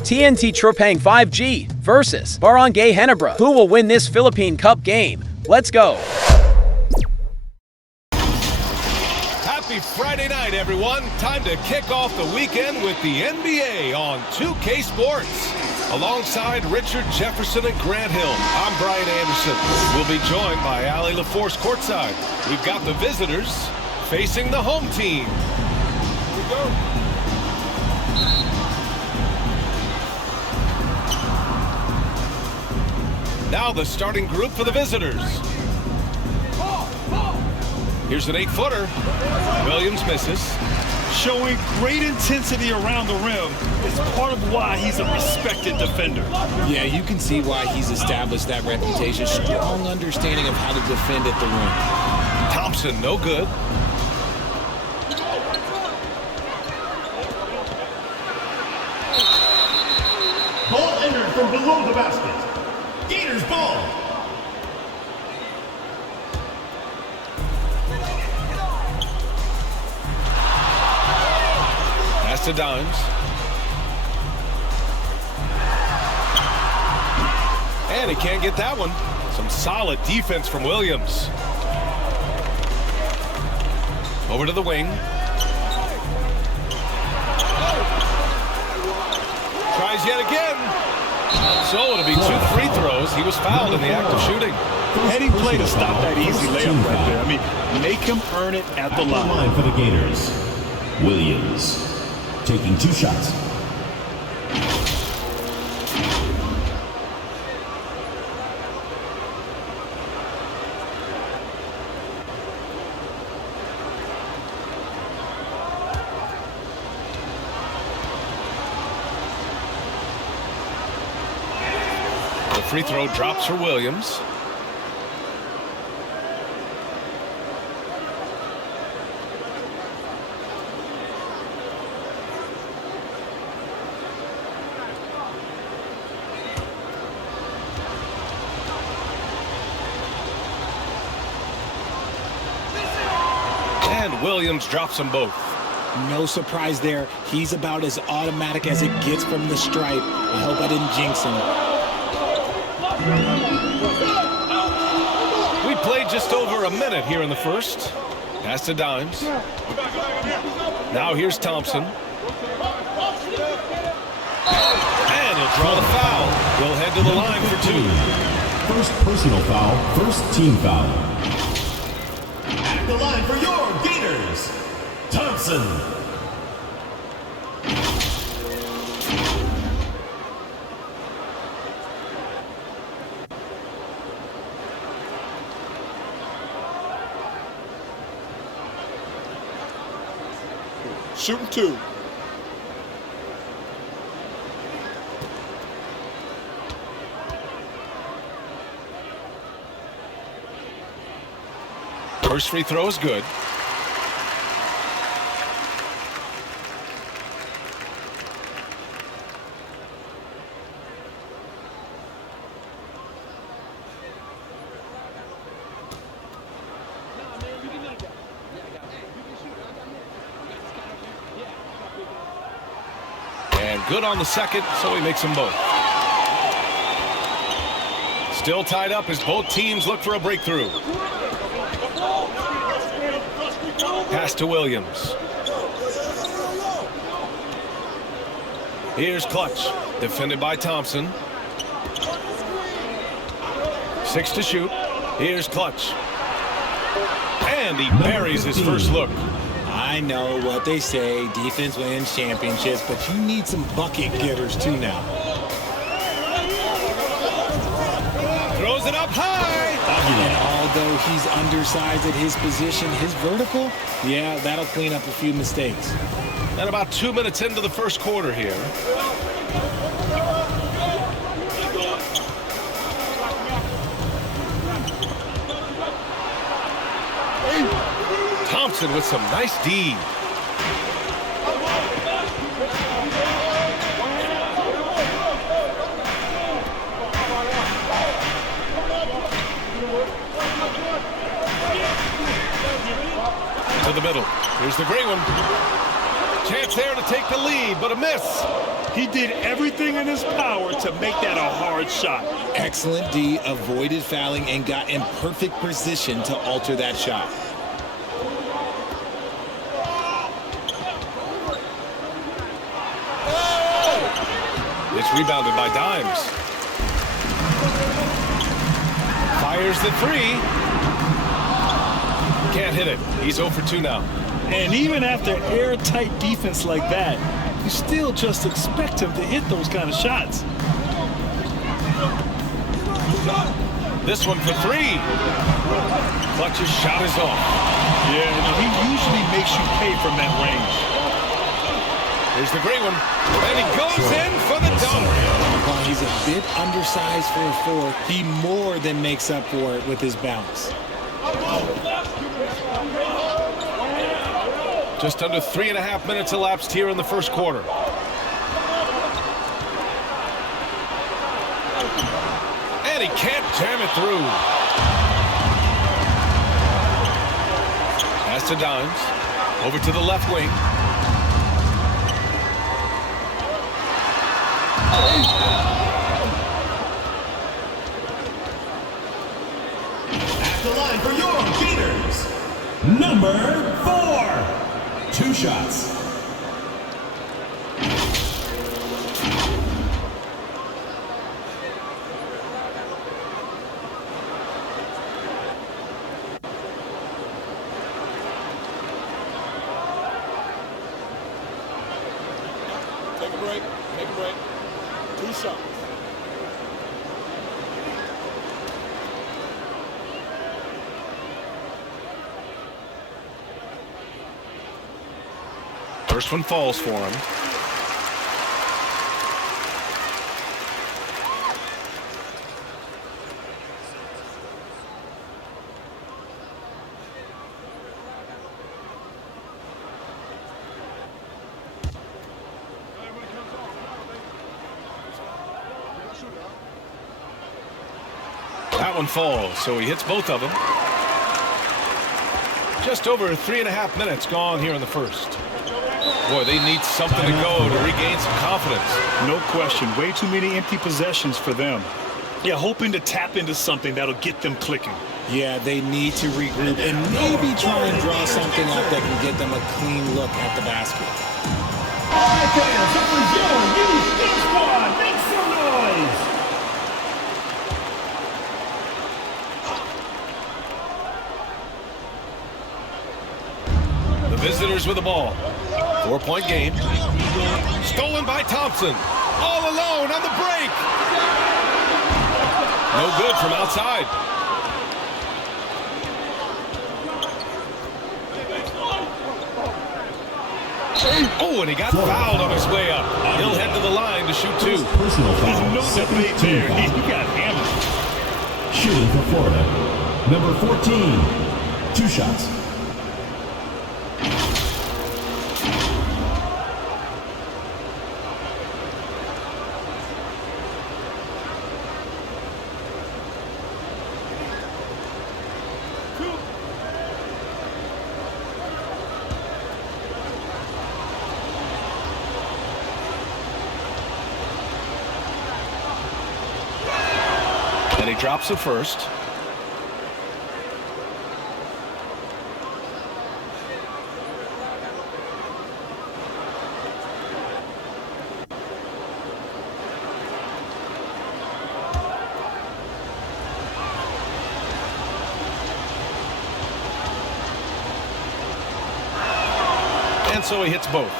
TNT TROPANG 5G versus Barangay Ginebra. Who will win this Philippine Cup game? Let's go. Happy Friday night, everyone. Time to kick off the weekend with the NBA on 2K Sports. Alongside Richard Jefferson and Grant Hill, I'm Brian Anderson. We'll be joined by Ali LaForce courtside. We've got the visitors facing the home team. Here we go. Now the starting group for the visitors. Here's an 8-footer. Williams misses. Showing great intensity around the rim is part of why he's a respected defender. Yeah, you can see why he's established that reputation. Strong understanding of how to defend at the rim. Thompson, no good. Ball entered from below the basket. Gators ball. Pass to Dimes. And he can't get that one. Some solid defense from Williams. Over to the wing. Tries yet again. So it'll be 2 free throws. He was fouled in the act of shooting. Heading play to stop that easy layup right there. I mean, make him earn it at the line. For the Gators, Williams taking 2 shots. The free throw drops for Williams. And Williams drops them both. No surprise there. He's about as automatic as it gets from the stripe. I hope I didn't jinx him. We played just over a minute here in the first. Pass to Dimes. Now here's Thompson. And he'll draw the foul. He'll head to the line for 2. First personal foul, first team foul. At the line for your Gators, Thompson. Shooting 2. First free throw is good. And good on the second, so he makes them both. Still tied up as both teams look for a breakthrough. Pass to Williams. Here's Clutch, defended by Thompson. 6 to shoot. Here's Clutch. And he buries his first look. I know what they say, defense wins championships, but you need some bucket getters too now. Throws it up high. And although he's undersized at his position, his vertical, yeah, that'll clean up a few mistakes. And about 2 minutes into the first quarter here. Thompson with some nice D. To the middle. Here's the great one. Chance there to take the lead, but a miss. He did everything in his power to make that a hard shot. Excellent D, avoided fouling and got in perfect position to alter that shot. It's rebounded by Dimes. Fires the three. Can't hit it. He's 0 for 2 now. And even after airtight defense like that, you still just expect him to hit those kind of shots. This one for 3. Clutch's shot is off. Yeah, he usually makes you pay from that range. Here's the great one. And he goes in for the dunk. While he's a bit undersized for a 4, he more than makes up for it with his bounce. Just under 3.5 minutes elapsed here in the first quarter. And he can't jam it through. Pass to Dimes. Over to the left wing. At the line for your Gators, number 4. 2 shots. Take a break. 2 shots. First one falls for him. That one falls, so he hits both of them. Just over 3.5 minutes gone here in the first. Boy, they need something to go to regain some confidence. No question. Way too many empty possessions for them. Yeah, hoping to tap into something that'll get them clicking. Yeah, they need to regroup and maybe try and draw something up that can get them a clean look at the basket. All right, fans, that was your youth Big Squad. Make some noise. The visitors with the ball. 4-point game. Stolen by Thompson. All alone on the break. No good from outside. Oh, and he got fouled on his way up. He'll head to the line to shoot 2. Personal foul. There's no debate there. He got hammered. Shooting for Florida, number 14. 2 shots. And he drops the first. And so he hits both.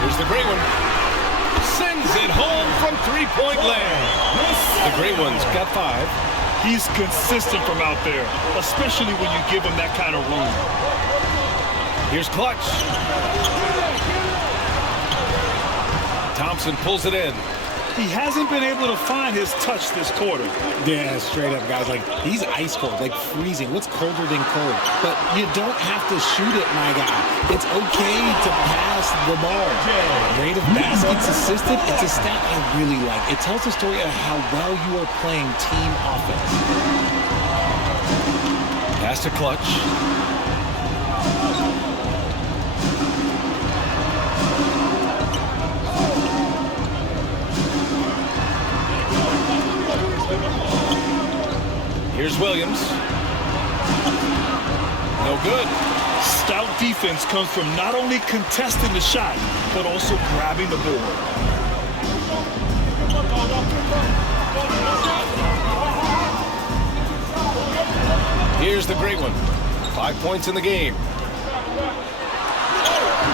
Here's the great one. Sends it home from 3-point land. The great one's got 5. He's consistent from out there, especially when you give him that kind of room. Here's Clutch. Thompson pulls it in. He hasn't been able to find his touch this quarter. Yeah, straight up, guys. Like, he's ice cold, like freezing. What's colder than cold? But you don't have to shoot it, my guy. It's okay to pass the ball. Rate of baskets assisted, it's a stat I really like. It tells the story of how well you are playing team offense. Pass to Clutch. Here's Williams. No good. Stout defense comes from not only contesting the shot, but also grabbing the board. Here's the great one. 5 points in the game.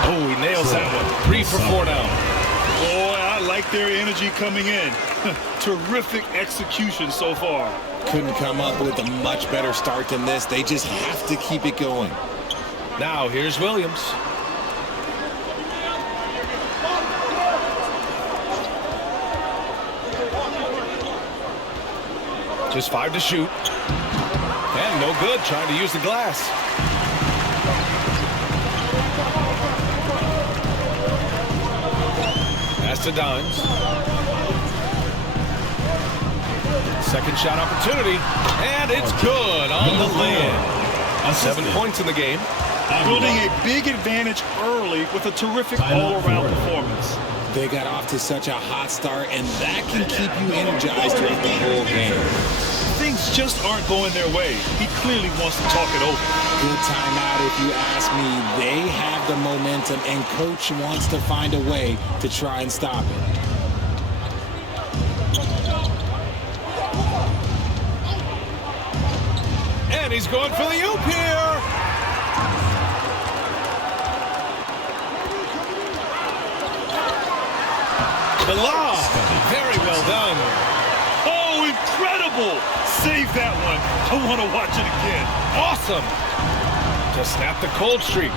Oh, he nails that one. 3 for 4 now. Boy, I like their energy coming in. Terrific execution so far. Couldn't come up with a much better start than this. They just have to keep it going. Now here's Williams. Just 5 to shoot. And no good, trying to use the glass. Pass to Dimes. Second shot opportunity, and it's good on the lid. 7 points in the game. Building a big advantage early with a terrific all-around performance. They got off to such a hot start, and that can keep you energized throughout the whole game. Things just aren't going their way. He clearly wants to talk it over. Good timeout if you ask me. They have the momentum, and coach wants to find a way to try and stop it. And he's going for the oop here. The lob. Very well done. Oh, incredible. Save that one. I want to watch it again. Awesome. To snap the cold streak.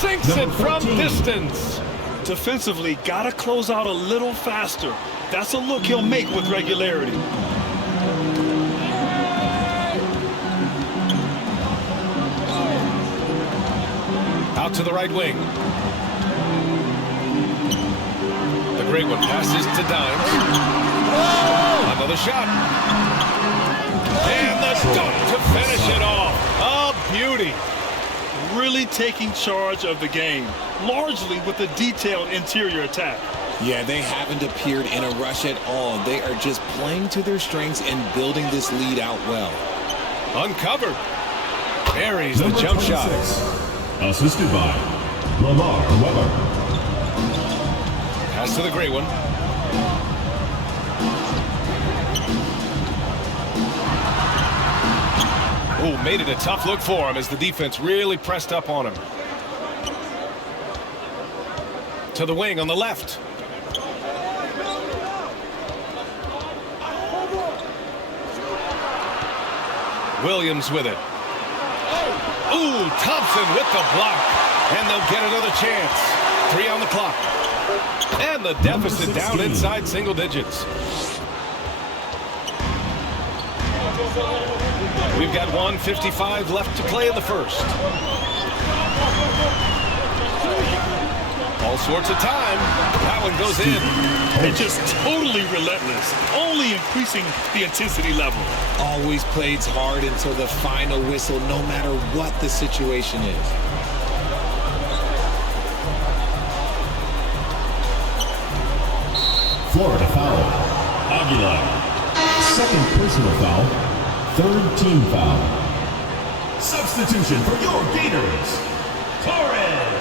Sinks it from distance. Defensively, got to close out a little faster. That's a look he'll make with regularity. Out to the right wing. The great one passes to Dimes. Another shot. And the dunk to finish it off. A beauty. Really taking charge of the game, largely with a detailed interior attack. Yeah, they haven't appeared in a rush at all. They are just playing to their strengths and building this lead out well. Uncovered. Buries the jump shot. Assisted by Lamar Weber. Pass to the great one. Oh, made it a tough look for him as the defense really pressed up on him. To the wing on the left. Williams with it. Ooh, Thompson with the block. And they'll get another chance. 3 on the clock. And the deficit down inside single digits. We've got 1:55 left to play in the first. All sorts of time. That one goes in. It's just totally relentless, only increasing the intensity level. Always plays hard until the final whistle, no matter what the situation is. Florida foul. Aguilar. Second personal foul. Third team foul. Substitution for your Gators. Torres.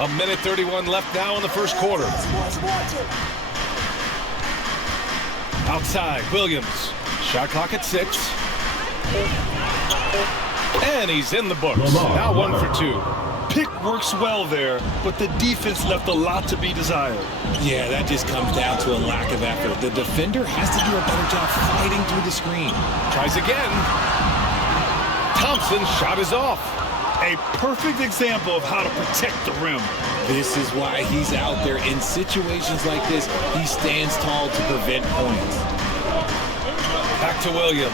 A minute 31 left now in the first quarter. Outside, Williams. Shot clock at 6. And he's in the books. Now 1 for 2. Pick works well there, but the defense left a lot to be desired. Yeah, that just comes down to a lack of effort. The defender has to do a better job fighting through the screen. Tries again. Thompson's shot is off. A perfect example of how to protect the rim. This is why he's out there. In situations like this, he stands tall to prevent points. Back to Williams.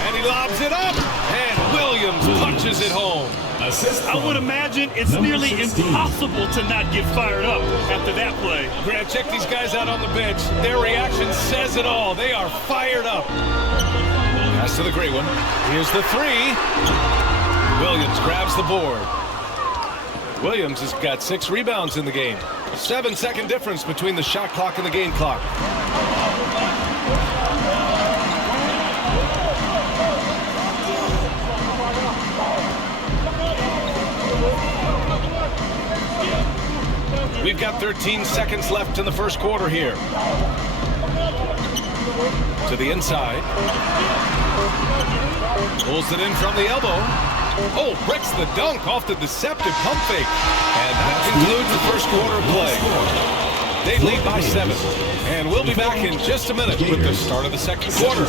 And he lobs it up. And Williams punches it home. I would imagine it's nearly impossible to not get fired up after that play. Grant, check these guys out on the bench. Their reaction says it all. They are fired up. Pass to the great one. Here's the three. Williams grabs the board. Williams has got 6 rebounds in the game. 7-second difference between the shot clock and the game clock. We've got 13 seconds left in the first quarter here. To the inside. Pulls it in from the elbow. Oh, breaks the dunk off the deceptive pump fake. And that concludes the first quarter of play. They lead by 7. And we'll be back in just a minute with the start of the second quarter.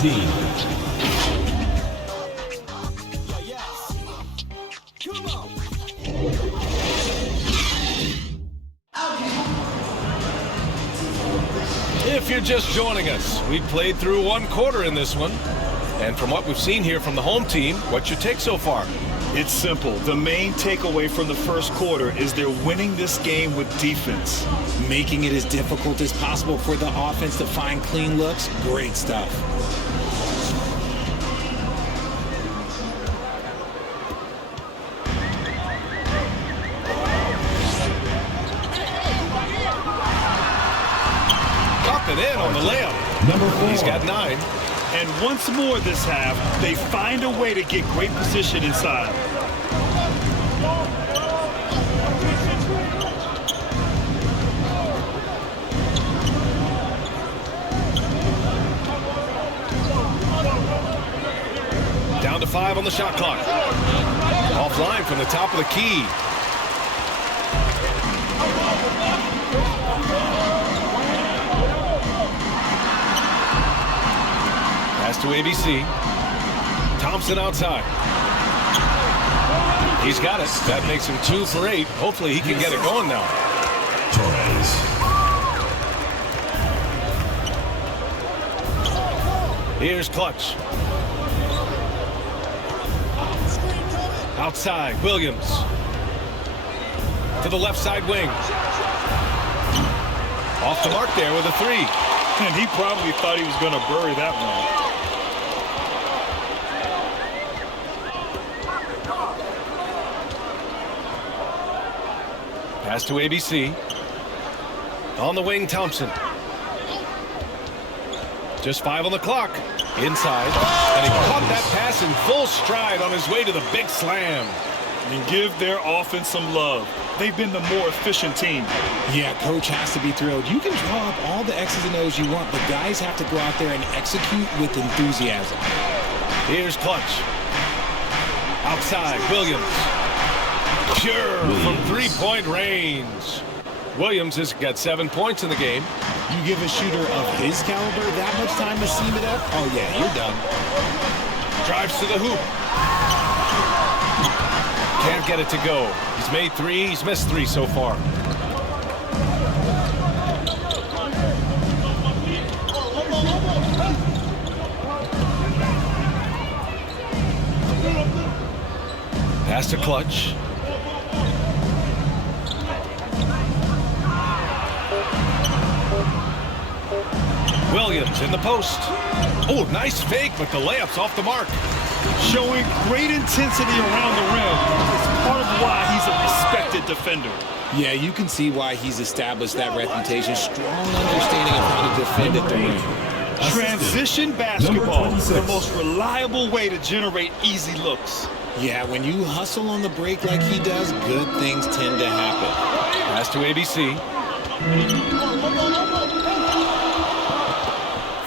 If you're just joining us, we played through 1 quarter in this one. And from what we've seen here from the home team, what's your take so far? It's simple. The main takeaway from the first quarter is they're winning this game with defense. Making it as difficult as possible for the offense to find clean looks. Great stuff. Up and in on the layup. Number 4. He's got 9. And once more this half, they find a way to get great position inside. Down to 5 on the shot clock. Offline from the top of the key. Pass to ABC. Thompson outside. He's got it. That makes him 2 for 8. Hopefully he can get it going now. Torres. Here's Clutch. Outside, Williams. To the left side wing. Off the mark there with a 3. And he probably thought he was going to bury that one. Pass to ABC. On the wing, Thompson. Just 5 on the clock. Inside. And he caught that pass in full stride on his way to the big slam. And give their offense some love. They've been the more efficient team. Yeah, coach has to be thrilled. You can draw up all the X's and O's you want, but guys have to go out there and execute with enthusiasm. Here's Clutch. Outside, Williams. Pure from 3-point range. Williams has got 7 points in the game. You give a shooter of his caliber that much time to seam it up? Oh, yeah, you're done. Drives to the hoop. Can't get it to go. He's made 3. He's missed 3 so far. Pass to Clutch. Williams in the post. Oh, nice fake, but the layup's off the mark. Showing great intensity around the rim. It's part of why he's a respected defender. Yeah, you can see why he's established that reputation. Strong understanding of how to defend at the rim. Transition basketball, the most reliable way to generate easy looks. Yeah, when you hustle on the break like he does, good things tend to happen. Pass to ABC.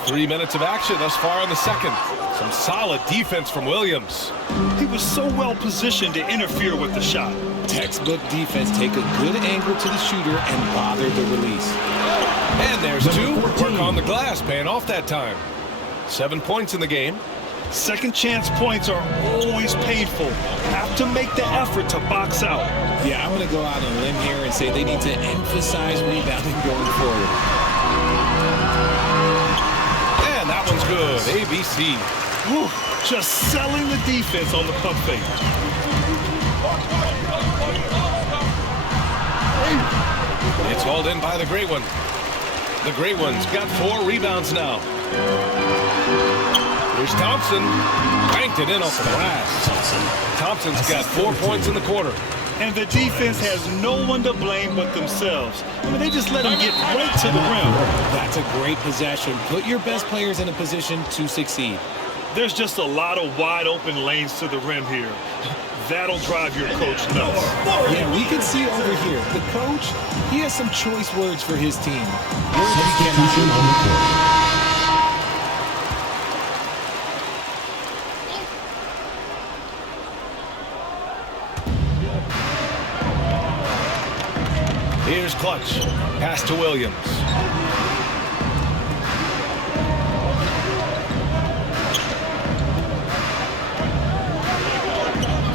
3 minutes of action thus far in the second. Some solid defense from Williams. He was so well positioned to interfere with the shot. Textbook defense. Take a good angle to the shooter and bother the release. And there's two. Work on the glass, paying off that time. 7 points in the game. Second chance points are always painful. Have to make the effort to box out. Yeah, I'm going to go out on a limb here and say they need to emphasize rebounding going forward. And that one's good. ABC. Whew, just selling the defense on the pump fake. It's hauled in by the Great One. The Great One's got 4 rebounds now. Here's Thompson. Banked it in off the glass. Thompson's got 4 points in the quarter. And the defense has no one to blame but themselves. I mean, they just let them get right to the rim. That's a great possession. Put your best players in a position to succeed. There's just a lot of wide open lanes to the rim here. That'll drive your coach nuts. Yeah, we can see over here. The coach, he has some choice words for his team. Words that he Substitution on the court. Here's Clutch. Pass to Williams.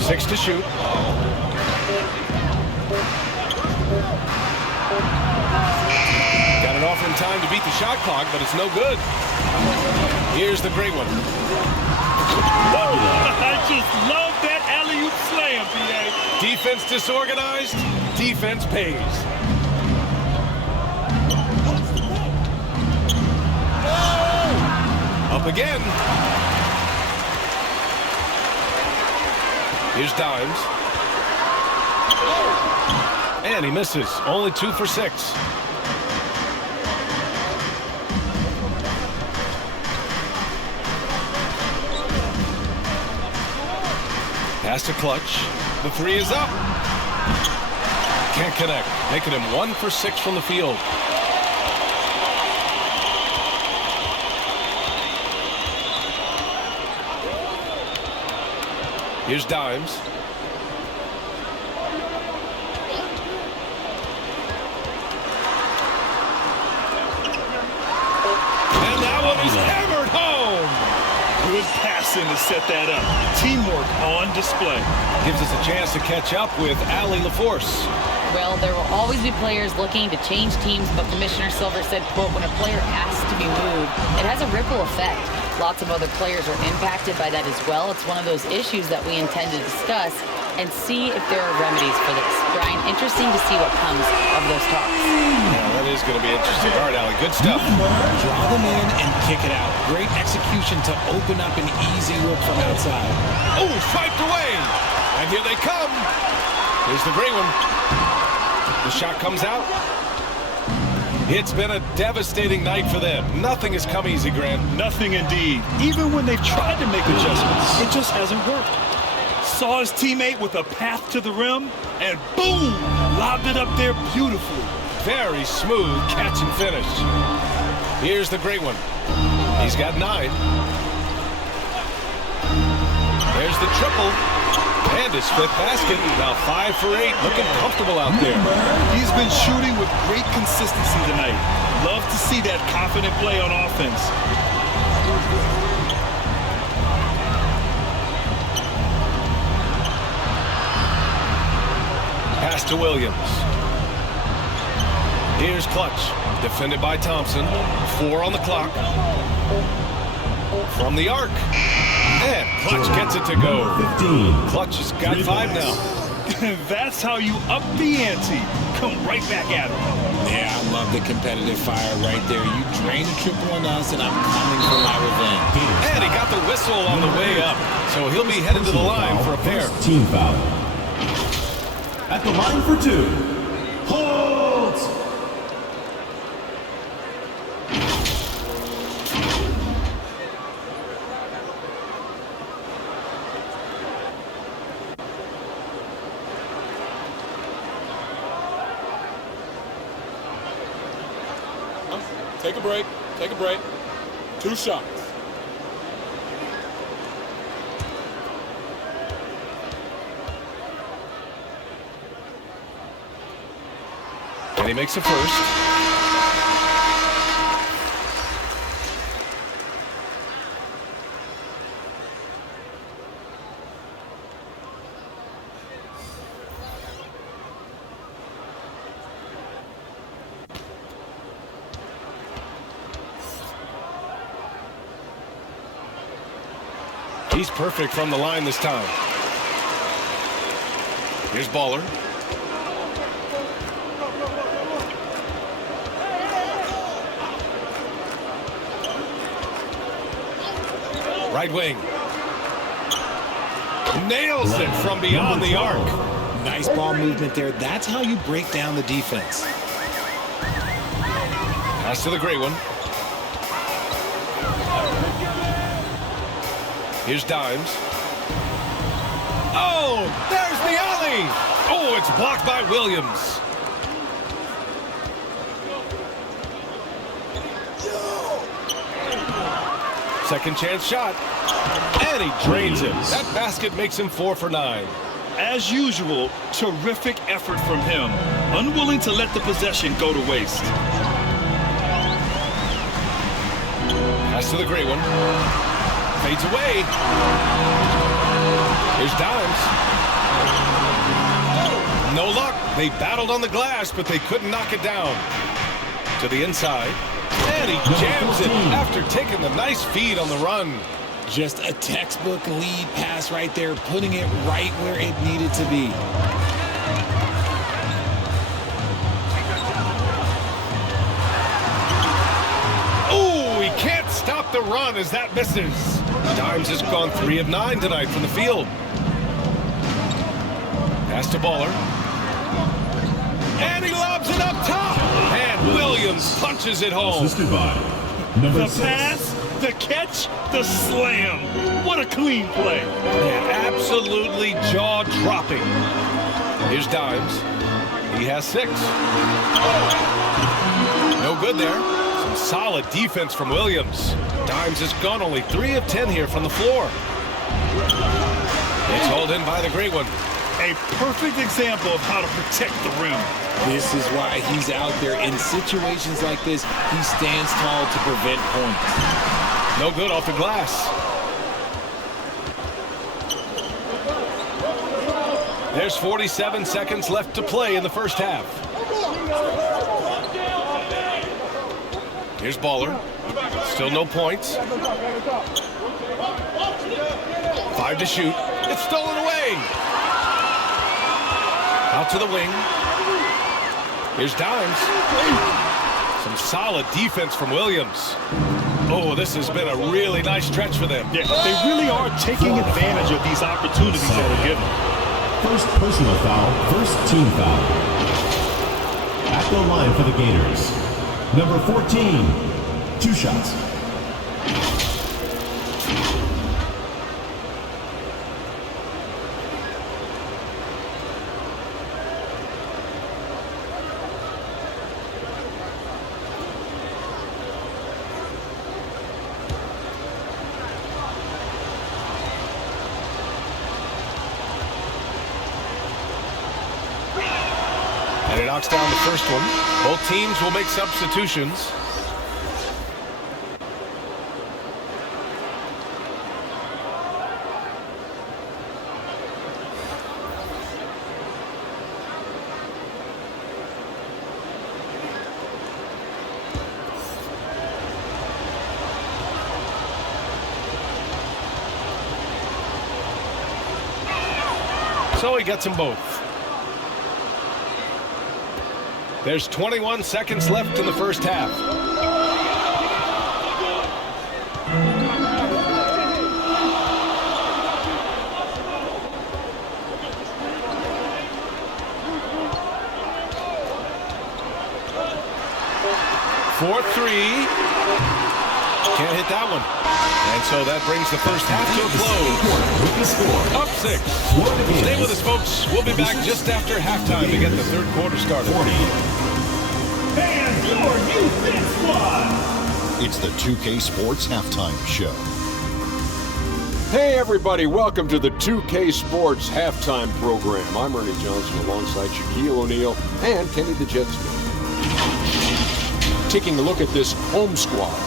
Six to shoot. Got it off in time to beat the shot clock, but it's no good. Here's the Great One. I just love that alley-oop slam, BA. Defense disorganized. Defense pays. Up again. Here's Dimes. And he misses. Only 2 for 6. Pass to Clutch. The 3 is up. Can't connect. Making him 1 for 6 from the field. Here's Dimes. And that one is hammered home. Good passing to set that up. Teamwork on display. Gives us a chance to catch up with Allie LaForce. Well, there will always be players looking to change teams, but Commissioner Silver said, quote, when a player asks to be moved, it has a ripple effect. Lots of other players are impacted by that as well. It's one of those issues that we intend to discuss and see if there are remedies for this. Brian, interesting to see what comes of those talks. Yeah, that is going to be interesting. All right, Allie, good stuff. draw them in and kick it out. Great execution to open up an easy look from outside. Oh, swiped away. And here they come. Here's the Great One. The shot comes out. It's been a devastating night for them. Nothing has come easy, Grant. Nothing indeed. Even when they've tried to make adjustments, it just hasn't worked. Saw his teammate with a path to the rim, and boom, lobbed it up there beautifully. Very smooth catch and finish. Here's the Great One. He's got 9. There's the triple. And his 5th basket. Now 5 for 8. Looking comfortable out there. He's been shooting with great consistency tonight. Love to see that confident play on offense. Pass to Williams. Here's Clutch. Defended by Thompson. 4 on the clock. From the arc. And Clutch gets it to go. 15. Clutch has got 5 now. That's how you up the ante. Come right back at him. Yeah, I love the competitive fire right there. You drain a triple on us, and I'm coming for my revenge. And he got the whistle on the way up. So he'll be headed to the line for a pair. First team foul. At the line for 2. Holds. Take a break. Take a break. 2 shots. he makes a first. He's perfect from the line this time. Here's Baller. Right wing. Nails it from beyond the arc. Nice ball movement there. That's how you break down the defense. Pass to the gray one. Here's Dimes. Oh, there's the alley. Oh, it's blocked by Williams. Second chance shot. And he drains it. That basket makes him 4 for 9. As usual, terrific effort from him. Unwilling to let the possession go to waste. Pass to the gray one. Fades away. Here's Dimes. No luck. They battled on the glass, but they couldn't knock it down. To the inside. And he jams it after taking the nice feed on the run. Just a textbook lead pass right there, putting it right where it needed to be. Oh, he can't stop the run as that misses. Dimes has gone 3 of 9 tonight from the field. Pass to Baller. And he lobs it up top. And Williams punches it home. Assisted by number The 6. pass, the catch, the slam. What a clean play. Yeah, absolutely jaw-dropping. Here's Dimes. He has 6. No good there. Some solid defense from Williams. Dimes has gone only 3 of 10 here from the floor. It's hauled in by the great one. A perfect example of how to protect the rim. This is why he's out there. In situations like this, he stands tall to prevent points. No good off the glass. There's 47 seconds left to play in the first half. Here's Baller. Still no points. 5 to shoot. It's stolen away. Out to the wing. Here's Dimes. Some solid defense from Williams. Oh, this has been a really nice stretch for them. Yeah, they really are taking advantage of these opportunities that are given. First personal foul, first team foul. At the line for the Gators, number 14, 2 shots. And it knocks down the first one. Both teams will make substitutions. So he gets them both. There's 21 seconds left in the first half. For 3. Can't hit that one. And so that brings the first half to a close. Up 6. Stay with us, folks. We'll be back just after halftime to get the third quarter started. And your new Fit Squad. It's the 2K Sports Halftime Show. Hey everybody, welcome to the 2K Sports Halftime Program. I'm Ernie Johnson alongside Shaquille O'Neal and Kenny the Jet Smith. Taking a look at this home squad,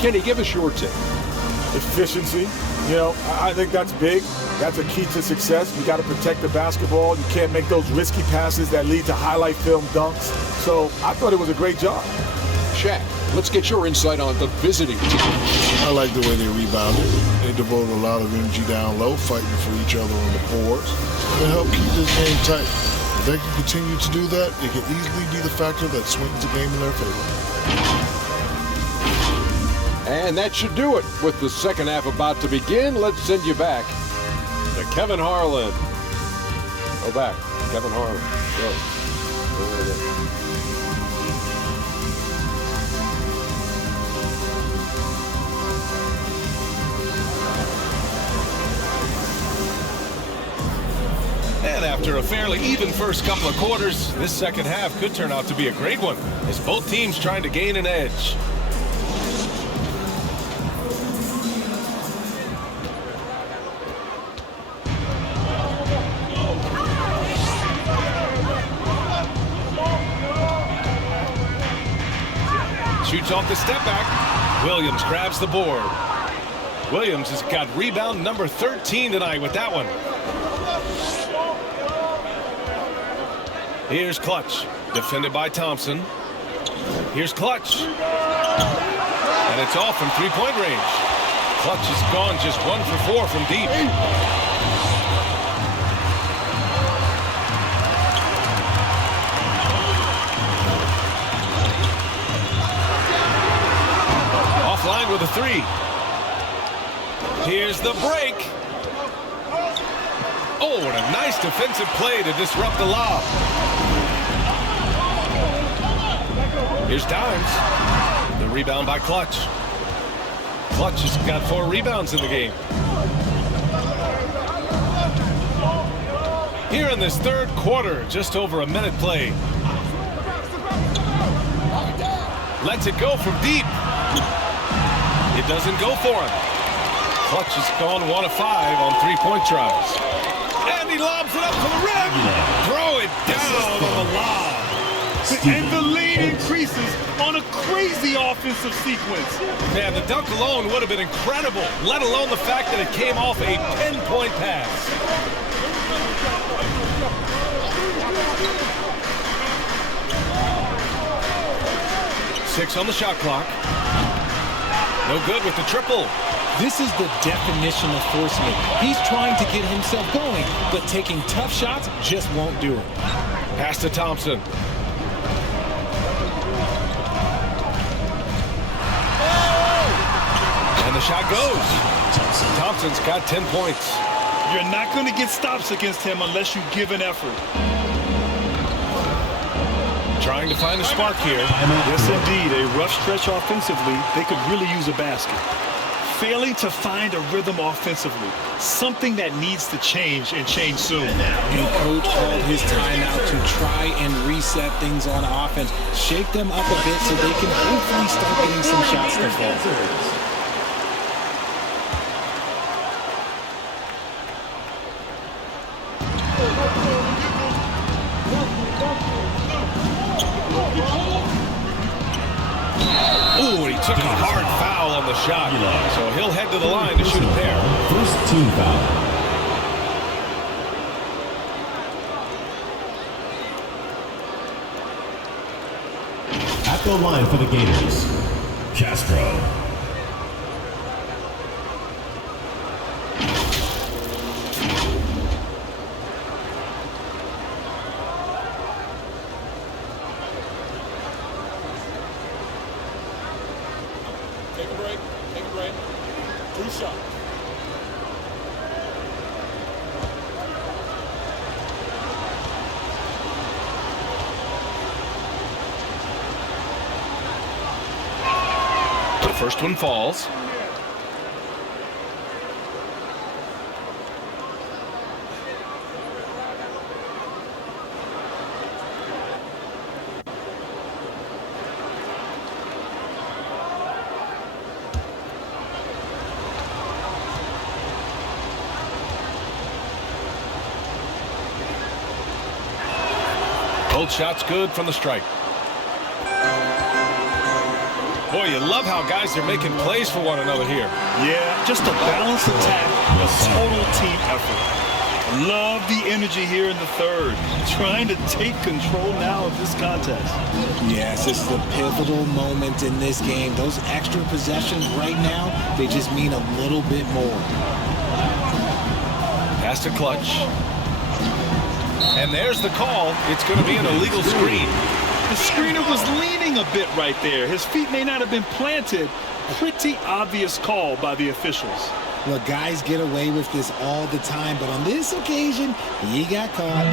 Kenny, give us your take. Efficiency. You know, I think that's big. That's a key to success. You got to protect the basketball. You can't make those risky passes that lead to highlight film dunks. So I thought it was a great job. Shaq, let's get your insight on the visiting team. I like the way they rebounded. They devoted a lot of energy down low, fighting for each other on the boards. They help keep this game tight. If they can continue to do that, it can easily be the factor that swings the game in their favor. And that should do it. With the second half about to begin, let's send you back to Kevin Harlan. Go back. Kevin Harlan. Go. And after a fairly even first couple of quarters, this second half could turn out to be a great one, as both teams trying to gain an edge. Shoots off the step back. Williams grabs the board. Williams has got rebound number 13 tonight with that one. Here's Clutch, defended by Thompson. Here's Clutch. And it's off from three-point range. Clutch has gone just 1 for 4 from deep. Offline with a three. Here's the break. Oh, what a nice defensive play to disrupt the lob. Here's Dimes. The rebound by Clutch. Clutch has got 4 rebounds in the game. Here in this third quarter, just over a minute played. Lets it go from deep. It doesn't go for him. Clutch has gone 1 of 5 on three-point tries. And he lobs it up to the rim. Throw it down on the lob. And the lead increases on a crazy offensive sequence. Man, the dunk alone would have been incredible, let alone the fact that it came off a 10-point pass. Six on the shot clock. No good with the triple. This is the definition of forcing it. He's trying to get himself going, but taking tough shots just won't do it. Pass to Thompson. And the shot goes. Thompson's got 10 points. You're not going to get stops against him unless you give an effort. Trying to find a spark here. Yes, indeed. A rough stretch offensively. They could really use a basket. Failing to find a rhythm offensively. Something that needs to change and change soon. And coach called his timeout to try and reset things on offense. Shake them up a bit so they can hopefully start getting some shots to fall. Ooh, he took a hard foul on the shot. So he'll head to the line to shoot a pair. First team foul. At the line for the Gators, Castro. Take a break. 2 shots. The first one falls. Both shots good from the strike. Boy, you love how guys are making plays for one another here. Yeah, just a balanced attack, a total team effort. Love the energy here in the third. Trying to take control now of this contest. Yes, this is a pivotal moment in this game. Those extra possessions right now, they just mean a little bit more. Pass to Clutch. And there's the call. It's going to be an illegal screen. The screener was leaning a bit right there. His feet may not have been planted. Pretty obvious call by the officials. Look, guys get away with this all the time, but on this occasion, he got caught.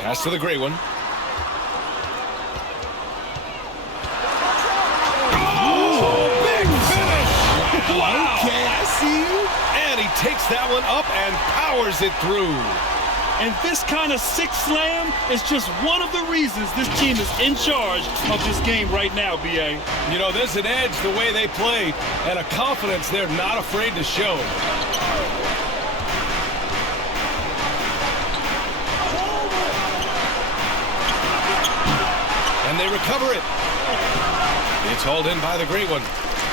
Pass to the gray one. Oh, big finish! Wow! Okay, I see you. And he takes that one up and powers it through. And this kind of six slam is just one of the reasons this team is in charge of this game right now, BA. You know, there's an edge the way they play and a confidence they're not afraid to show. And they recover it. It's hauled in by the great one.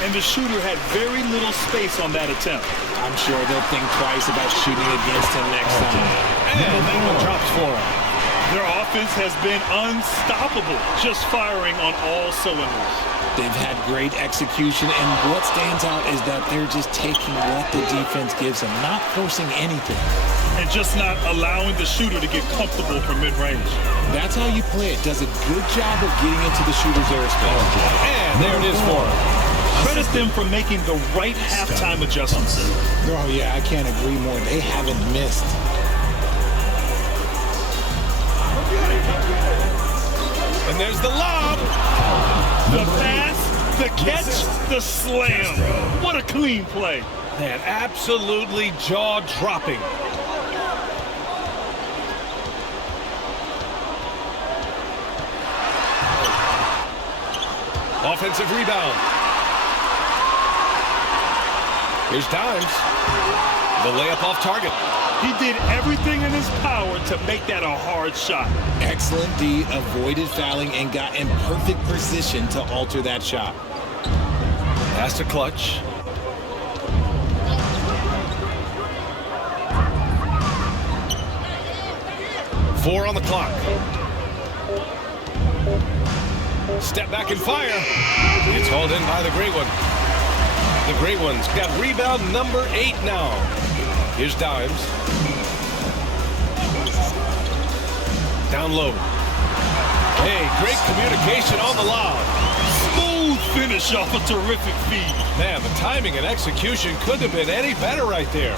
And the shooter had very little space on that attempt. I'm sure they'll think twice about shooting against him next time. And that one drops for him. Their offense has been unstoppable, just firing on all cylinders. They've had great execution, and what stands out is that they're just taking what the defense gives them, not forcing anything. And just not allowing the shooter to get comfortable from mid-range. That's how you play it. Does a good job of getting into the shooter's airspace. And there it is for him. Credit them for making the right halftime adjustments. Oh, yeah, I can't agree more. They haven't missed. And there's the lob. The pass, the catch, the slam. What a clean play. Man, absolutely jaw-dropping. Offensive rebound. Here's Dimes. The layup off target. He did everything in his power to make that a hard shot. Excellent D, avoided fouling, and got in perfect position to alter that shot. Pass to Clutch. Four on the clock. Step back and fire. It's hauled in by the great one. The great one's got rebound number 8 now. Here's Dimes. Down low. Hey, great communication on the lob. Smooth finish off a terrific feed. Man, the timing and execution couldn't have been any better right there.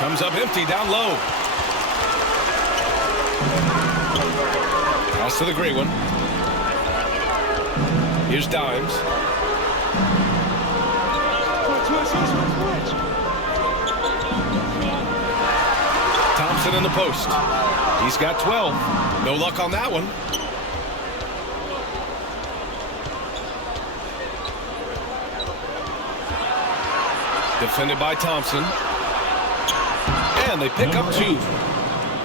Comes up empty down low. Pass to the great one. Here's Dimes. Thompson in the post. He's got 12. No luck on that one. Defended by Thompson. And they pick up 2.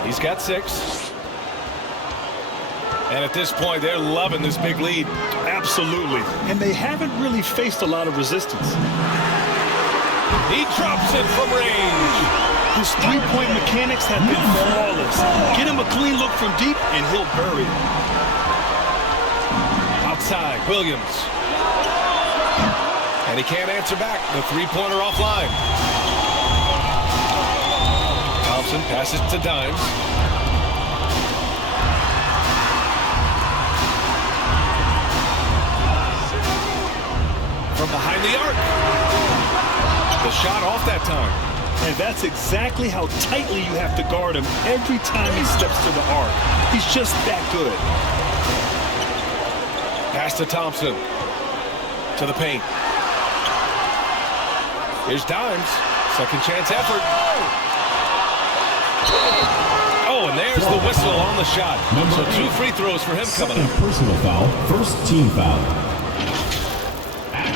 He's got 6. And at this point, they're loving this big lead. Absolutely. And they haven't really faced a lot of resistance. He drops it from range. His three-point mechanics have been flawless. Get him a clean look from deep, and he'll bury it. Outside, Williams. And he can't answer back. The three-pointer offline. Thompson passes to Dimes. From behind the arc. The shot off that time. And that's exactly how tightly you have to guard him every time he steps to the arc. He's just that good. Pass to Thompson. To the paint. Here's Dimes. Second chance effort. Oh, and there's the whistle on the shot. So 2 free throws for him coming up. Personal foul, first team foul.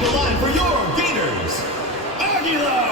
the line for your Gators, Aguilar.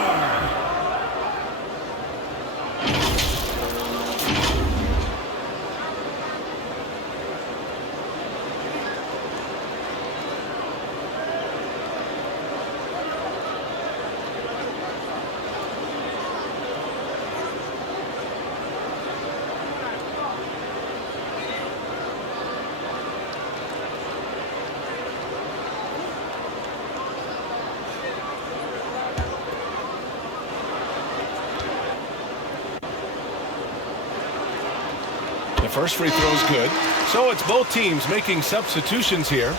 The first free throw is good. So it's both teams making substitutions here.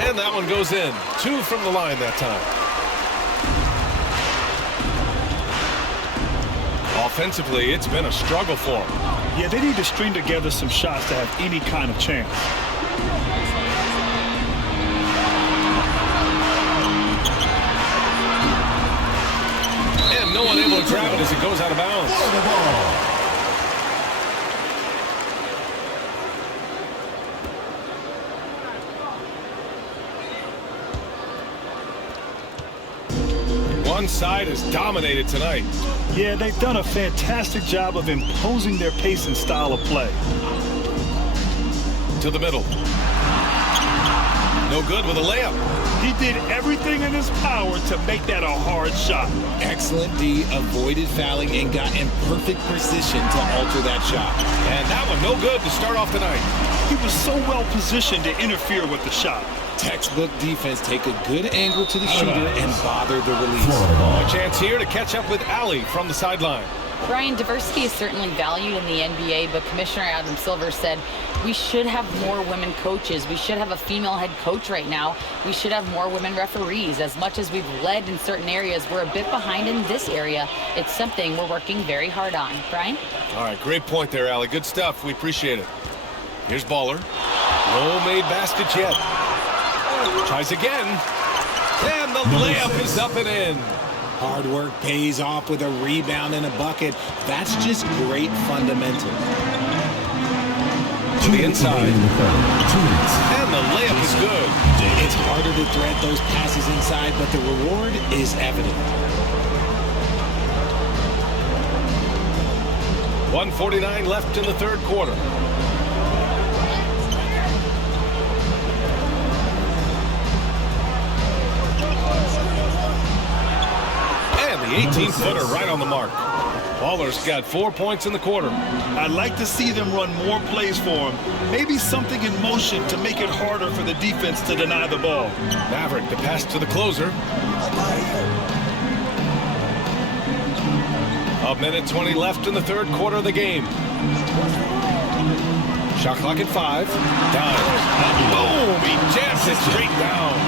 And that one goes in. 2 from the line that time. Offensively, it's been a struggle for them. Yeah, they need to string together some shots to have any kind of chance. And no one able to grab it as it goes out of bounds. One side is dominated tonight. Yeah, they've done a fantastic job of imposing their pace and style of play. To the middle. No good with a layup. He did everything in his power to make that a hard shot. Excellent D, avoided fouling and got in perfect position to alter that shot. And that one no good to start off tonight. He was so well positioned to interfere with the shot. Textbook defense, take a good angle to the shooter and bother the release. A chance here to catch up with Allie from the sideline. Brian, diversity is certainly valued in the NBA, but Commissioner Adam Silver said we should have more women coaches. We should have a female head coach right now. We should have more women referees. As much as we've led in certain areas, we're a bit behind in this area. It's something we're working very hard on. Brian? All right, great point there, Allie. Good stuff. We appreciate it. Here's Baller. No made baskets yet. Tries again. And the layup is up and in. Hard work pays off with a rebound and a bucket. That's just great fundamentals. To the inside. And the layup is good. It's harder to thread those passes inside, but the reward is evident. 1:49 left in the third quarter. And the 18-footer right on the mark. Baller's got 4 points in the quarter. I'd like to see them run more plays for him. Maybe something in motion to make it harder for the defense to deny the ball. Maverick, the pass to the closer. A minute 20 left in the third quarter of the game. Shot clock at 5. Down. Boom! He jams it straight down.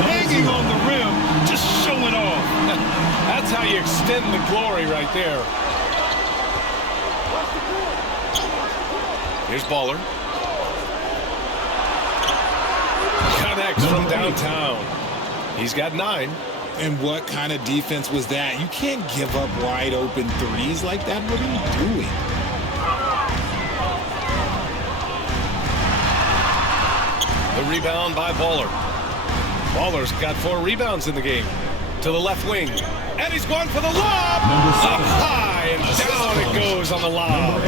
Hanging on the rim, just showing off. That's how you extend the glory right there. Here's Baller. Connects from downtown. He's got 9. And what kind of defense was that? You can't give up wide open threes like that. What are you doing? The rebound by Baller. Baller's got 4 rebounds in the game. To the left wing. And he's going for the lob. Up high and down it goes on the lob.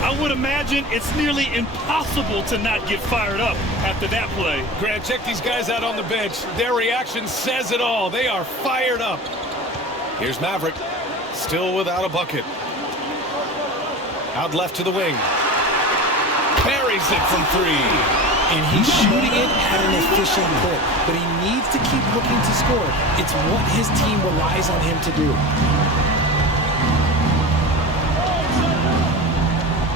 I would imagine it's nearly impossible to not get fired up after that play. Grant, check these guys out on the bench. Their reaction says it all. They are fired up. Here's Maverick. Still without a bucket. Out left to the wing. Buries it from 3. And he's shooting it at an efficient clip, but he needs to keep looking to score. It's what his team relies on him to do.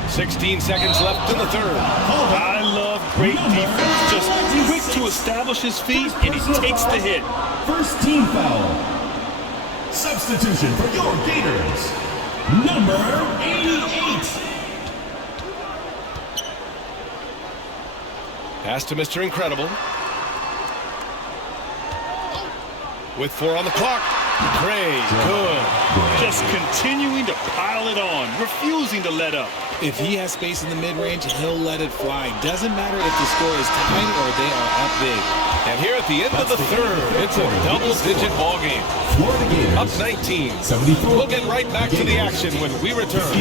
16 seconds left in the third. I love great defense. Just quick to establish his feet, and he takes the hit. First team foul. Substitution for your Gators, number 88. Pass to Mr. Incredible. With 4 on the clock. Gray, good. Just continuing to pile it on, refusing to let up. If he has space in the mid-range, he'll let it fly. Doesn't matter if the score is tied or they are up big. And here at the end of the third, it's a double-digit ball game. Up 19. We'll get right back to the action when we return.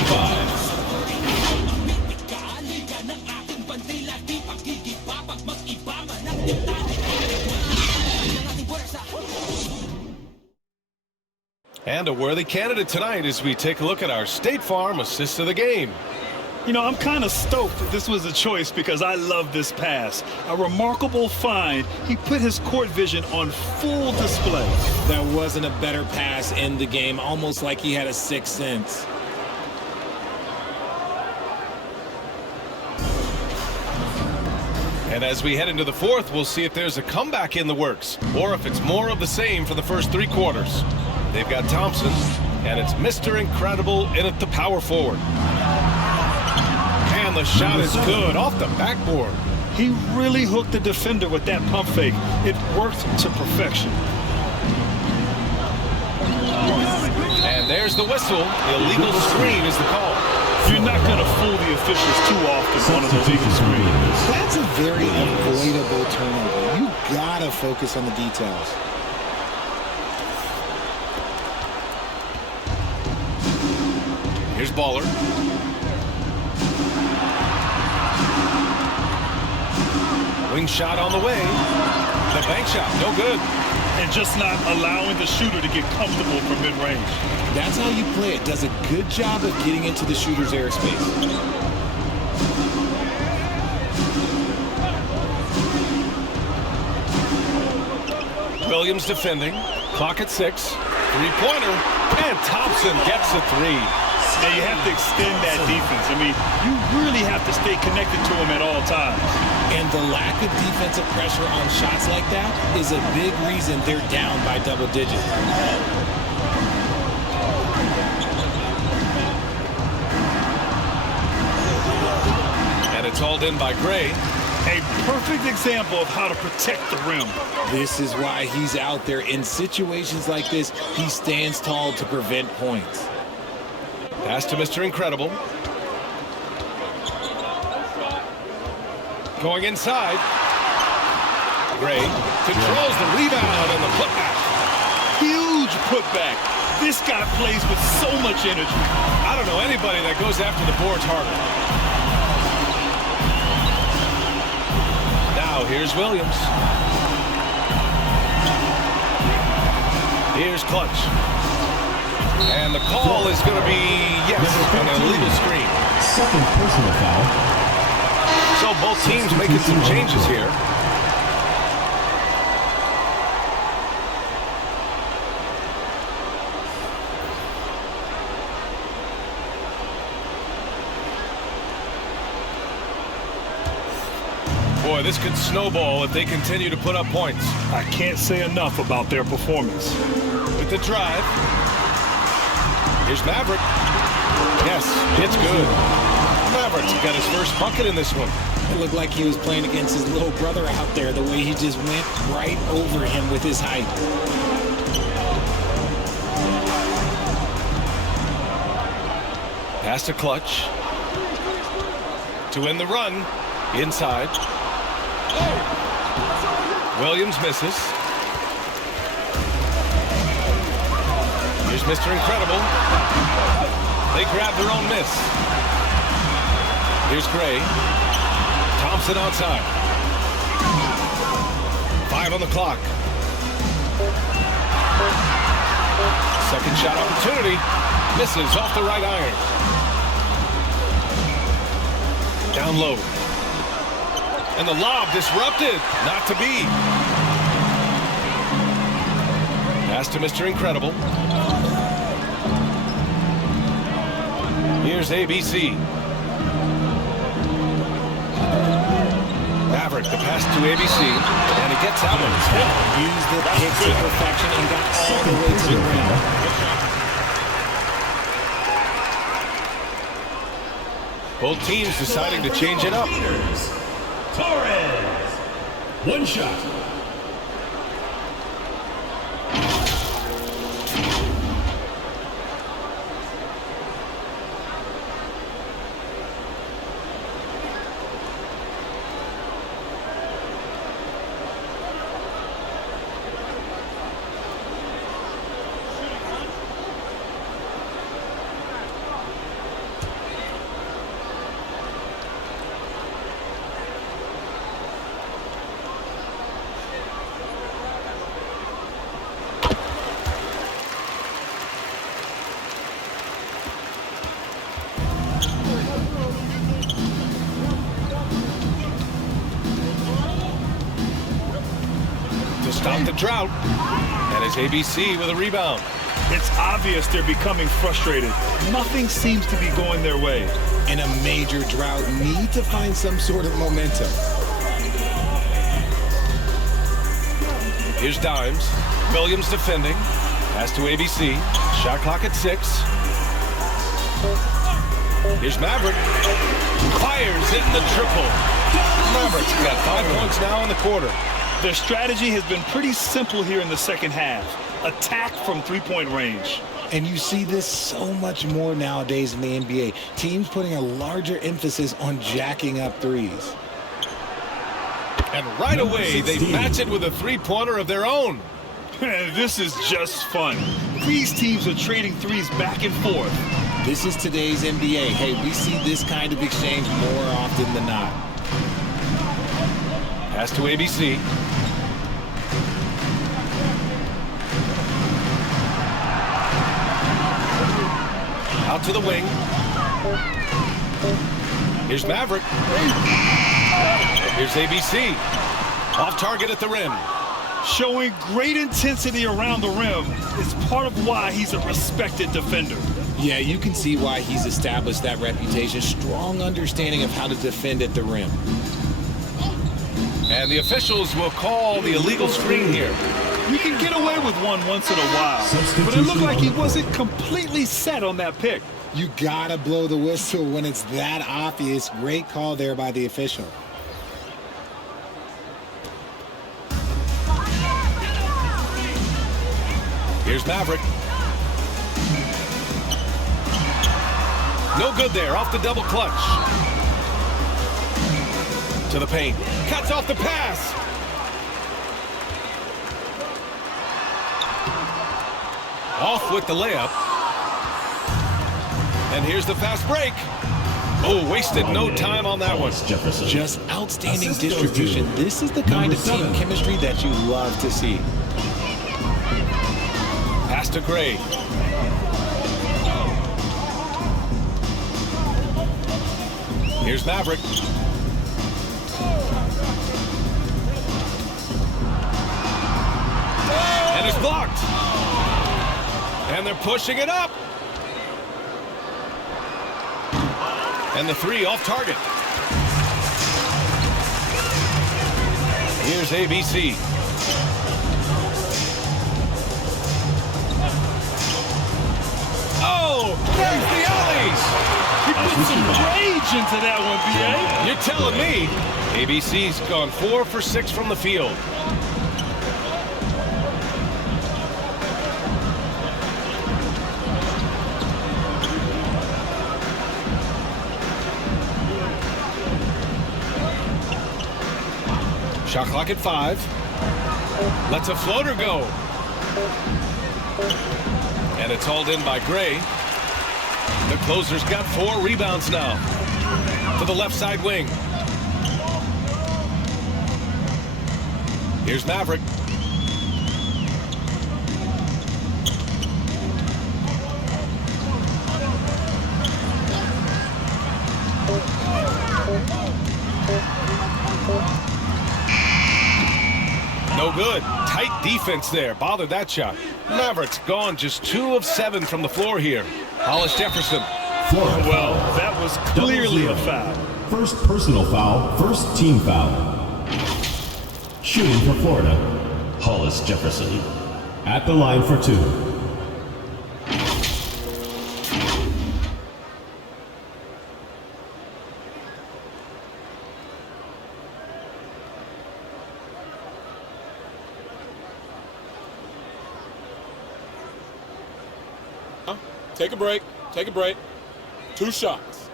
And a worthy candidate tonight as we take a look at our State Farm assist of the game. You know, I'm kind of stoked that this was a choice because I love this pass. A remarkable find. He put his court vision on full display. There wasn't a better pass in the game, almost like he had a sixth sense. And as we head into the fourth, we'll see if there's a comeback in the works or if it's more of the same for the first 3 quarters. They've got Thompson, and it's Mr. Incredible in at the power forward. And the shot is good off the backboard. He really hooked the defender with that pump fake. It worked to perfection. And there's the whistle. Illegal screen is the call. You're not going to fool the officials too often on an illegal screen. That's a very avoidable turnover. You got to focus on the details. Here's Baller. Wing shot on the way. The bank shot, no good. And just not allowing the shooter to get comfortable from mid-range. That's how you play it. Does a good job of getting into the shooter's airspace. Williams defending. Clock at 6. 3-pointer. And Thompson gets a 3. Now you have to extend that defense. I mean, you really have to stay connected to him at all times. And the lack of defensive pressure on shots like that is a big reason they're down by double digits. And it's hauled in by Gray. A perfect example of how to protect the rim. This is why he's out there. In situations like this, he stands tall to prevent points. Pass to Mr. Incredible. Going inside. Gray controls the rebound and the putback. Huge putback. This guy plays with so much energy. I don't know anybody that goes after the boards harder. Now here's Williams. Here's Clutch. And the call is going to be, yes, an illegal screen. Second personal foul. So both teams making some changes here. Boy, this could snowball if they continue to put up points. I can't say enough about their performance. With the drive. Here's Maverick. Yes, it's good. Maverick's got his first bucket in this one. It looked like he was playing against his little brother out there, the way he just went right over him with his height. Pass to Clutch. To win the run. Inside. Williams misses. Here's Mr. Incredible. They grab their own miss. Here's Gray. Thompson outside. 5 on the clock. Second shot opportunity. Misses off the right iron. Down low. And the lob disrupted. Not to be. Pass to Mr. Incredible. Here's ABC. Maverick, the pass to ABC, and he gets out of his head. Used the pick to perfection and got all the way to the rim. Both teams deciding to change it up. Torres. One shot. Stop the drought. And it's ABC with a rebound. It's obvious they're becoming frustrated. Nothing seems to be going their way. In a major drought, need to find some sort of momentum. Here's Dimes. Williams defending. Pass to ABC. Shot clock at 6. Here's Maverick. Fires in the triple. Maverick's got 5 points now in the quarter. Their strategy has been pretty simple here in the second half. Attack from three-point range. And you see this so much more nowadays in the NBA. Teams putting a larger emphasis on jacking up threes. And right away, they match it with a three-pointer of their own. This is just fun. These teams are trading threes back and forth. This is today's NBA. Hey, we see this kind of exchange more often than not. Pass to ABC. Out to the wing. Here's Maverick. Here's ABC. Off target at the rim. Showing great intensity around the rim is part of why he's a respected defender. Yeah, you can see why he's established that reputation. Strong understanding of how to defend at the rim. And the officials will call the illegal screen here. You can get away with one once in a while, but it looked like he wasn't completely set on that pick. You gotta blow the whistle when it's that obvious. Great call there by the official. Here's Maverick. No good there, off the double clutch. To the paint. Cuts off the pass. Off with the layup. And here's the fast break. Oh, wasted no time on that one. Just outstanding distribution. This is the kind of team chemistry that you love to see. Pass to Gray. Here's Maverick. And it's blocked. And they're pushing it up. And the three off target. Here's ABC. Oh, there's the alleys. He put some rage into that one, BA. You're telling me. ABC's gone 4 for 6 from the field. Shot clock at 5. Lets a floater go. And it's hauled in by Gray. The closer's got 4 rebounds now. To the left side wing. Here's Maverick. No good. Tight defense there. Bothered that shot. Maverick's gone just 2 of 7 from the floor here. Hollis Jefferson. Well, that was clearly a foul. First personal foul, first team foul. Shooting for Florida, Hollis Jefferson. At the line for 2. Take a break. Take a break. 2 shots.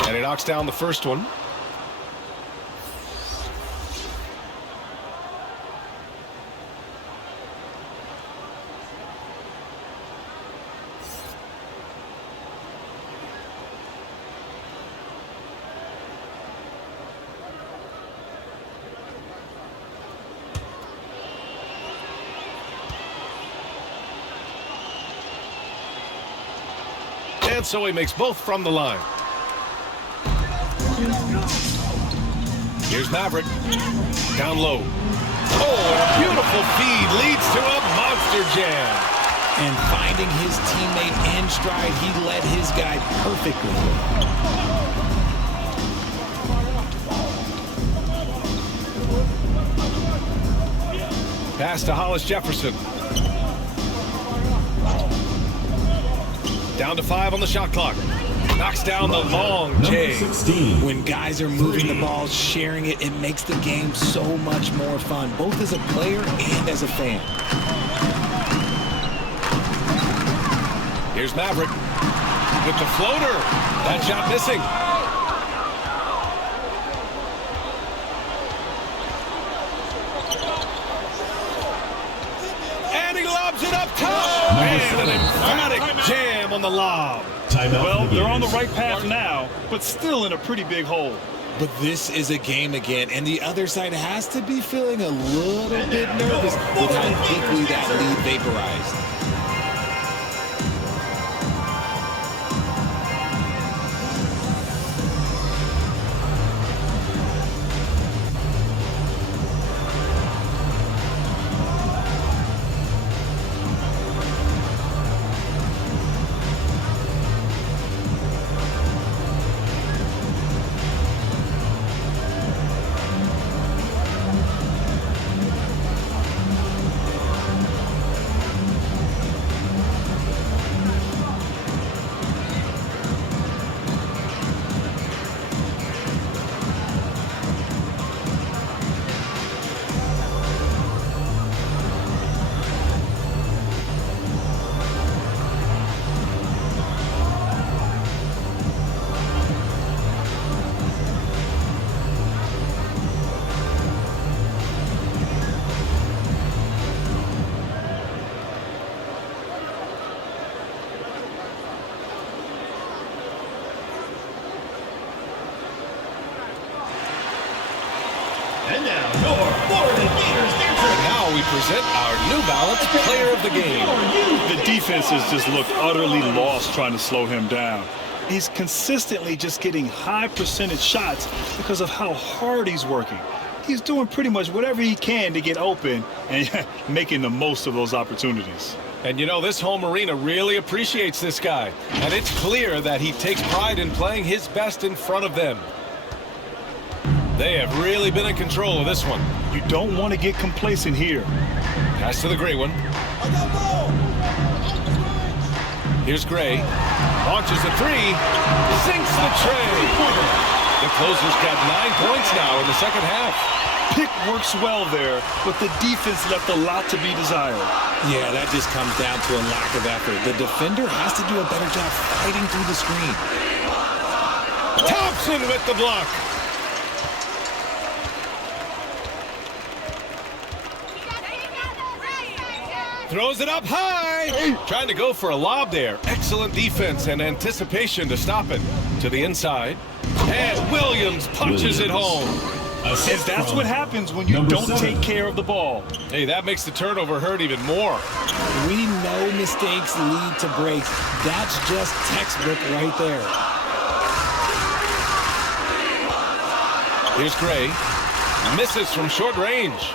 And he knocks down the first one. And so he makes both from the line. Here's Maverick. Down low. Oh, and a beautiful feed leads to a monster jam. And finding his teammate in stride, he led his guy perfectly. Pass to Hollis Jefferson. Down to 5 on the shot clock. Knocks down the long J. When guys are moving the ball, sharing it, it makes the game so much more fun, both as a player and as a fan. Here's Maverick with the floater. That shot missing. And he lobs it up top. And an emphatic jam on the lob. Well, they're on the right path now, but still in a pretty big hole. But this is a game again, and the other side has to be feeling a little bit nervous with how quickly that lead vaporized. And now, your Florida Gators dancer. And now we present our New Balance Player of the Game. The defense has just looked utterly lost trying to slow him down. He's consistently just getting high percentage shots because of how hard he's working. He's doing pretty much whatever he can to get open and making the most of those opportunities. And you know, this home arena really appreciates this guy. And it's clear that he takes pride in playing his best in front of them. They have really been in control of this one. You don't want to get complacent here. Pass to the gray one. Here's Gray. Launches the 3. Sinks the tray. The closer's got 9 points now in the second half. Pick works well there, but the defense left a lot to be desired. Yeah, that just comes down to a lack of effort. The defender has to do a better job fighting through the screen. Thompson with the block. Throws it up high. Trying to go for a lob there. Excellent defense and anticipation to stop it. To the inside. And Williams punches it home. And that's what happens when you don't take care of the ball. Hey, that makes the turnover hurt even more. We know mistakes lead to breaks. That's just textbook right there. Here's Gray. Misses from short range.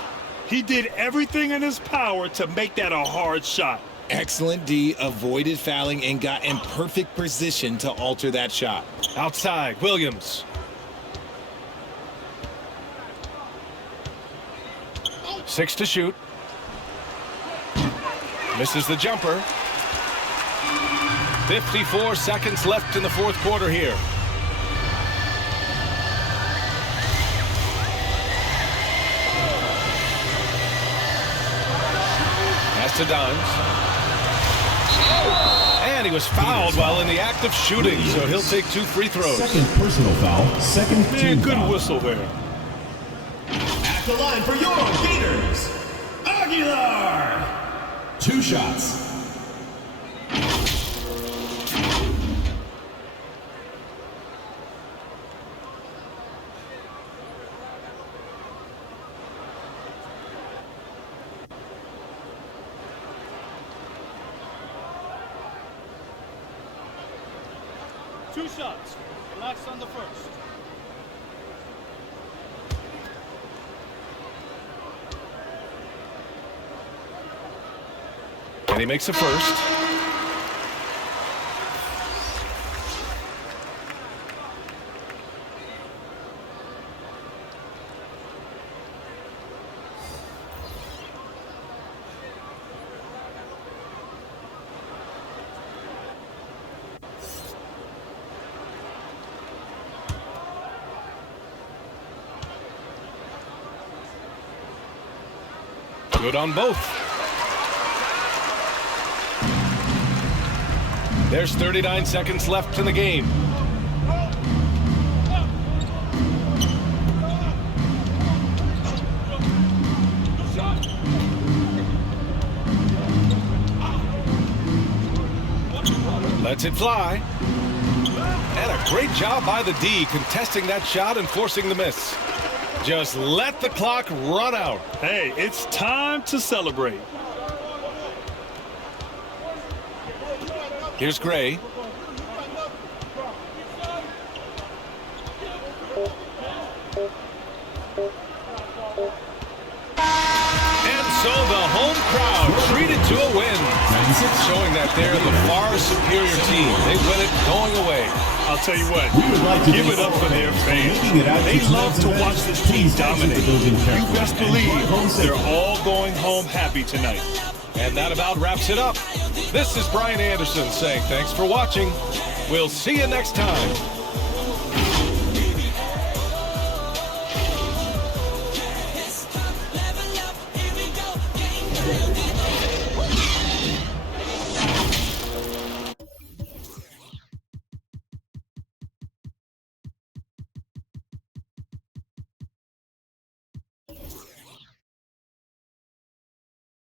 He did everything in his power to make that a hard shot. Excellent D, avoided fouling and got in perfect position to alter that shot. Outside, Williams. Six to shoot. Misses the jumper. 54 seconds left in the fourth quarter here. to Dimes. And he was fouled while in the act of shooting, so he'll take 2 free throws. Second personal foul, second team Good foul. whistle there. At the line for your Gators, Aguilar. 2 shots. Two shots. Relax on the first. And he makes a first. Good on both. There's 39 seconds left in the game. Lets it fly. And a great job by the D contesting that shot and forcing the miss. Just let the clock run out. Hey, it's time to celebrate. Here's Gray. And so the home crowd treated to a win. Showing that they're the far superior team. They win it going away. I'll tell you what, give it up for their fans. They love to watch this team dominate. You best believe they're all going home happy tonight. And that about wraps it up. This is Brian Anderson saying thanks for watching. We'll see you next time.